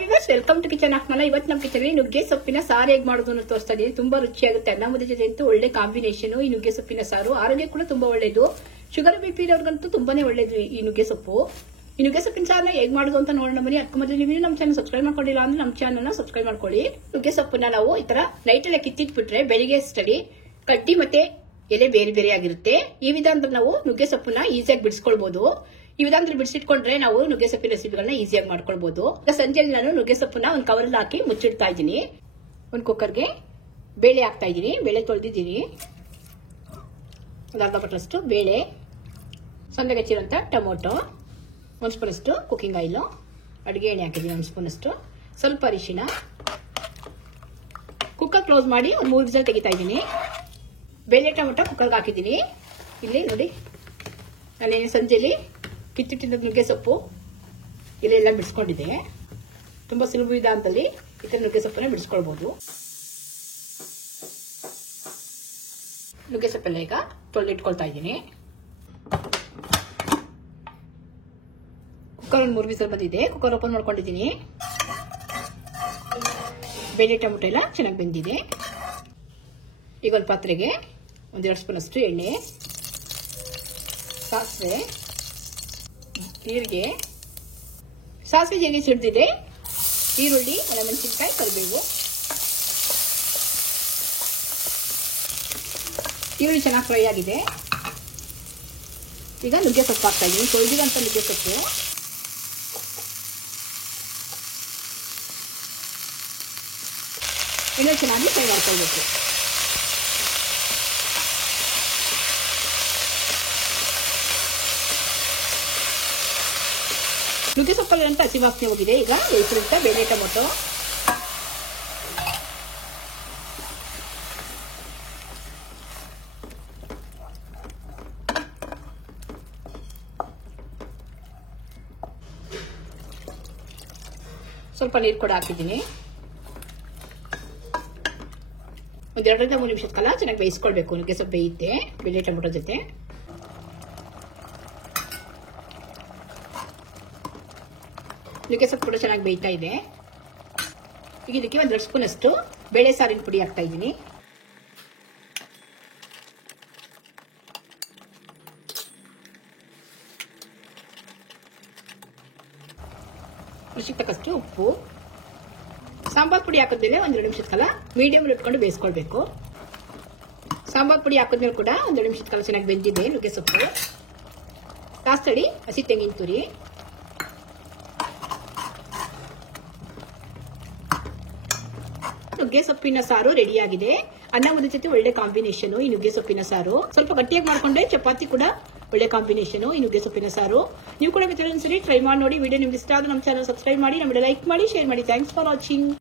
Viewers welcome to kitchen ಆಫ್ಮಲ. ಇವತ್ತು ನಮ್ಮ ಕಿಚನ್ ನುಗ್ಗೆ ಸೊಪ್ಪಿನ ಸಾರು ಹೇಗೆ ಮಾಡೋದು ಅಂತ ತೋರಿಸ್ತಾ ಇದೀನಿ. ತುಂಬಾ ರುಚಿಯಾಗುತ್ತೆ. ಅನ್ನ ಮುದ್ದೆ ಜೊತೆ ಅಂತೂ ಒಳ್ಳೆ ಕಾಂಬಿನೇಷನ್ ಈ ನುಗ್ಗೆ ಸೊಪ್ಪಿನ ಸಾರು. ಆರೋಗ್ಯ ಕೂಡ ತುಂಬಾ ಒಳ್ಳೇದು. ಶುಗರ್ ಬಿಪಿ ಇರೋರ್ಗಂತೂ ತುಂಬಾನೇ ಒಳ್ಳೇದು ಈ ನುಗ್ಗೆ ಸೊಪ್ಪು. ಈ ನುಗ್ಗೆ ಸೊಪ್ಪಿನ ಸಾರನ್ನ ಹೇಗೆ ಮಾಡೋದು ಅಂತ ನೋಡೋಣ ಬನ್ನಿ. ಅದಕ್ಕೆ ಮೊದಲು ನೀವು ನಮ್ಮ ಚಾನಲ್ ಸಬ್ಸ್ಕ್ರೈಬ್ ಮಾಡ್ಕೊಂಡಿಲ್ಲ ಅಂದ್ರೆ ನಮ್ಮ ಚಾನಲ್ ಸಬ್ಸ್ಕ್ರೈಬ್ ಮಾಡ್ಕೊಳ್ಳಿ. ನುಗ್ಗೆ ಸೊಪ್ಪನ್ನ ನಾವು ಈ ತರ ನೈಟ್ ಎಲ್ಲ ಕಿತ್ತಿಟ್ಬಿಟ್ರೆ ಬೆಳಿಗ್ಗೆ ಅಷ್ಟಲ್ಲಿ ಕಡ್ಡಿ ಮತ್ತೆ ಎಲೆ ಬೇರೆ ಬೇರೆ ಆಗಿರುತ್ತೆ. ಈ ವಿಧಾನದಲ್ಲಿ ನಾವು ನುಗ್ಗೆ ಸೊಪ್ಪನ್ನ ಈಸಿಯಾಗಿ ಬಿಡಿಸ್ಕೊಳ್ಬಹುದು. ಈ ವಿಧಾನದಲ್ಲಿ ಬಿಡಿಸಿಟ್ಕೊಂಡ್ರೆ ನಾವು ನುಗ್ಗೆ ಸೊಪ್ಪಿನ ರೆಸಿಪಿಗಳನ್ನ ಈಸಿಯಾಗಿ ಮಾಡ್ಕೊಳ್ಬಹುದು. ಸಂಜೆಯಲ್ಲಿ ನಾನು ನುಗ್ಗೆ ಸೊಪ್ಪನ್ನ ಒಂದು ಕವರ್ ಹಾಕಿ ಮುಚ್ಚಿಡ್ತಾ ಇದ್ದೀನಿ. ಒಂದು ಕುಕ್ಕರ್ಗೆ ಬೇಳೆ ಹಾಕ್ತಾ ಇದ್ದೀನಿ. ಬೇಳೆ ತೊಳೆದಿದ್ದೀನಿ. ಒಂದು ಅರ್ಧ ಪಟ್ಟರಷ್ಟು ಬೇಳೆ, ಸಣ್ಣಗೆ ಹೆಚ್ಚಿರುವಂತ ಟೊಮೊಟೊ, ಒಂದು ಸ್ಪೂನ್ ಅಷ್ಟು ಕುಕಿಂಗ್ ಆಯಿಲ್, ಅಡುಗೆ ಎಣ್ಣೆ ಹಾಕಿದ್ದೀನಿ ಒಂದು ಸ್ಪೂನ್ ಅಷ್ಟು, ಸ್ವಲ್ಪ ಅರಿಶಿನ. ಕುಕ್ಕರ್ ಕ್ಲೋಸ್ ಮಾಡಿ ಒಂದು 3 ವಿಸಿಲ್ ತೆಗಿತಾ ಇದ್ದೀನಿ. ಬೇಳೆ ಟೊಮೊಟೊ ಕುಕ್ಕರ್ಗೆ ಹಾಕಿದ್ದೀನಿ. ಇಲ್ಲಿ ನೋಡಿ, ನಾನೇನು ಸಂಜೆಯಲ್ಲಿ ಕಿತ್ತಿಟ್ಟಿದ್ದ ನುಗ್ಗೆ ಸೊಪ್ಪು ಇಲ್ಲೆಲ್ಲ ಬಿಡಿಸ್ಕೊಂಡಿದೆ. ತುಂಬಾ ಸುಲಭ ವಿಧಾನದಲ್ಲಿ ಈ ತರ ನುಗ್ಗೆ ಸೊಪ್ಪನ್ನ ಬಿಡಿಸ್ಕೊಳ್ಬಹುದು. ನುಗ್ಗೆ ಸೊಪ್ಪೆಲ್ಲ ಈಗ ತೊಳೆದಿಟ್ಕೊಳ್ತಾ ಇದ್ದೀನಿ. ಕುಕ್ಕರ್ ಒಂದು 3 ವಿಸಿಲ್ ಬಂದಿದೆ. ಕುಕ್ಕರ್ ಓಪನ್ ಮಾಡ್ಕೊಂಡಿದ್ದೀನಿ. ಬೇಳೆ ಟೊಮೊಟೊ ಎಲ್ಲ ಚೆನ್ನಾಗಿ ಬೆಂದಿದೆ. ಈಗ ಒಂದು ಪಾತ್ರೆಗೆ 1-2 ಸ್ಪೂನ್ ಅಷ್ಟು ಎಣ್ಣೆ, ಸಾಸಿವೆ, ಜೀರಿಗೆ, ಸಿಡಿದಿದೆ. ಈರುಳ್ಳಿ, ಒಣಮೆಣಸಿನಕಾಯಿ, ಕರಿಬೇವು. ಈರುಳ್ಳಿ ಚೆನ್ನಾಗಿ ಫ್ರೈ ಆಗಿದೆ. ಈಗ ನುಗ್ಗೆ ಸೊಪ್ಪು ಹಾಕ್ತಾ ಇದ್ದೀನಿ. ತೊಳೆದಿರೋಂಥ ನುಗ್ಗೆ ಸೊಪ್ಪು. ಇನ್ನೂ ಚೆನ್ನಾಗಿ ಫ್ರೈ ಮಾಡ್ಕೊಳ್ಬೇಕು. ನುಗ್ಗೆ ಸೊಪ್ಪಲ್ಲಂತ ಹಸಿ ವಾಸನೆ ಹೋಗಿದೆ. ಈಗ ಬೇಯಿಸಿರುವಂತ ಬೇಳೆ ಟೊಮೊಟೊ, ಸ್ವಲ್ಪ ನೀರು ಕೂಡ ಹಾಕಿದ್ದೀನಿ. 1-2ರಿಂದ 3 ನಿಮಿಷದ ಕಾಲ ಚೆನ್ನಾಗಿ ಬೇಯಿಸ್ಕೊಳ್ಬೇಕು. ನುಗ್ಗೆ ಸೊಪ್ಪು ಬೇಯುತ್ತೆ ಬೇಳೆ ಟೊಮೊಟೊ ಜೊತೆ. ನುಗ್ಗೆ ಸೊಪ್ಪು ಕೂಡ ಚೆನ್ನಾಗಿ ಬೇಯ್ತಾ ಇದೆ. ಈಗ ಇದಕ್ಕೆ 1 ಸ್ಪೂನ್ ಅಷ್ಟು ಬೇಳೆ ಸಾರಿನ ಪುಡಿ ಹಾಕ್ತಾ ಇದ್ದೀನಿ. ರುಚಿಗೆ ತಕ್ಕಷ್ಟು ಉಪ್ಪು. ಸಾಂಬಾರ್ ಪುಡಿ ಹಾಕಿದ್ಮೇಲೆ 1-2 ನಿಮಿಷದ ಕಾಲ ಮೀಡಿಯಂ ಇಟ್ಕೊಂಡು ಬೇಯಿಸ್ಕೊಳ್ಬೇಕು. ಸಾಂಬಾರ್ ಪುಡಿ ಹಾಕಿದ್ಮೇಲೆ ಕೂಡ 1-2 ನಿಮಿಷದ ಕಾಲ ಚೆನ್ನಾಗಿ ಬೆಂದಿದೆ ನುಗ್ಗೆ ಸೊಪ್ಪು. ಕಾಸ್ತಳಿ ಹಸಿ ತೆಂಗಿನ ತುರಿ, ನುಗ್ಗೆ ಸೊಪ್ಪಿನ ಸಾರು ರೆಡಿ ಆಗಿದೆ. ಅನ್ನ ಮುದ್ದೆ ಜೊತೆ ಒಳ್ಳೆ ಕಾಂಬಿನೇಷನ್ ಈ ನುಗ್ಗೆ ಸೊಪ್ಪಿನ ಸಾರು. ಸ್ವಲ್ಪ ಗಟ್ಟಿಯಾಗಿ ಮಾಡ್ಕೊಂಡ್ರೆ ಚಪಾತಿ ಕೂಡ ಒಳ್ಳೆ ಕಾಂಬಿನೇಷನ್ ಈ ನುಗ್ಗೆ ಸೊಪ್ಪಿನ ಸಾರು. ನೀವು ಕೂಡ ಒಂದ್ಸರಿ ಟ್ರೈ ಮಾಡಿ ನೋಡಿ. ವಿಡಿಯೋ ನಿಮ್ಗೆ ಇಷ್ಟ ಆದ್ರೆ ನಮ್ಮ ಚಾನಲ್ ಸಬ್ಸ್ಕ್ರೈಬ್ ಮಾಡಿ, ನಮಗೆ ಲೈಕ್ ಮಾಡಿ, ಶೇರ್ ಮಾಡಿ. Thanks for watching.